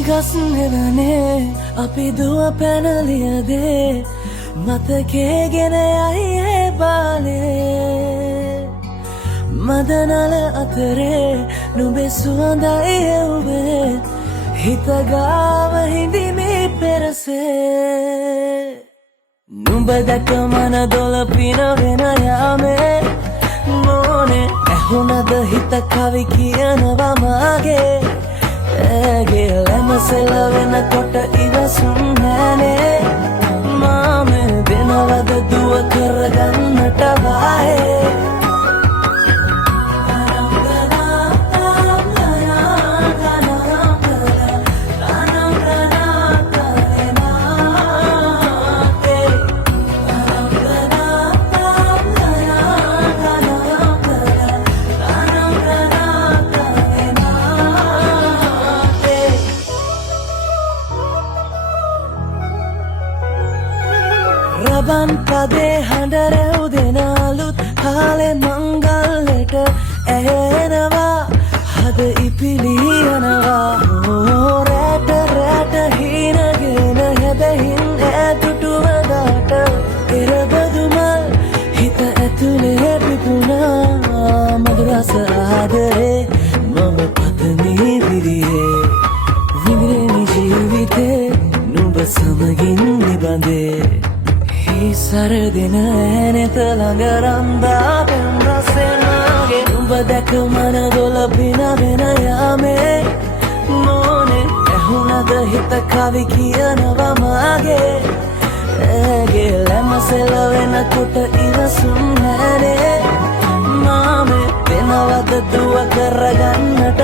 ගස් නෙවනේ අපි දුව පැනලියදේ මතකේගෙන යයි ඒ බාලේ මදනල අතරේ නුඹේ සුවඳයි එව්වේ හිත ගාව හිඳිමි පෙරසේ නුඹ දැක මන දොළ පිනවෙන යාමේ මොනේ ඇහුණද හිත කවි කියනවා මාගේ ඇගේ ලැම සෙලවෙනකොට ඉවසුම් නෑනේ මාමේ වෙනවද දුව කරගන්නට වායේ රබන් පදේ හඬ රැව් දෙනාලුත් කාලේ මංගල්ලට ඇහෙනවා හද ඉපිලි යනවා රැට රැට හීනගෙන හැබැහින් ඈතුටුවදාට එරබදුමල් හිත ඇතුලේ පිපුණා මధుරස ආදරේ මම පතමි විරියේ විඳින ජීවිතේ නුඹ සමගින් නිබඳේ සරදින ඇනෙත ළඟ රන්දා පෙම් රසෙනාගේ නුඹ දැක මන දොළ පිනවෙන යාමේ මොනේ ඇහුණද හිත කවි කියනවා මාගේ ඇගේ ලැම සෙලවෙනකොට ඉවසුම් නෑනේ මාමේ වෙනවද දුව කරගන්නට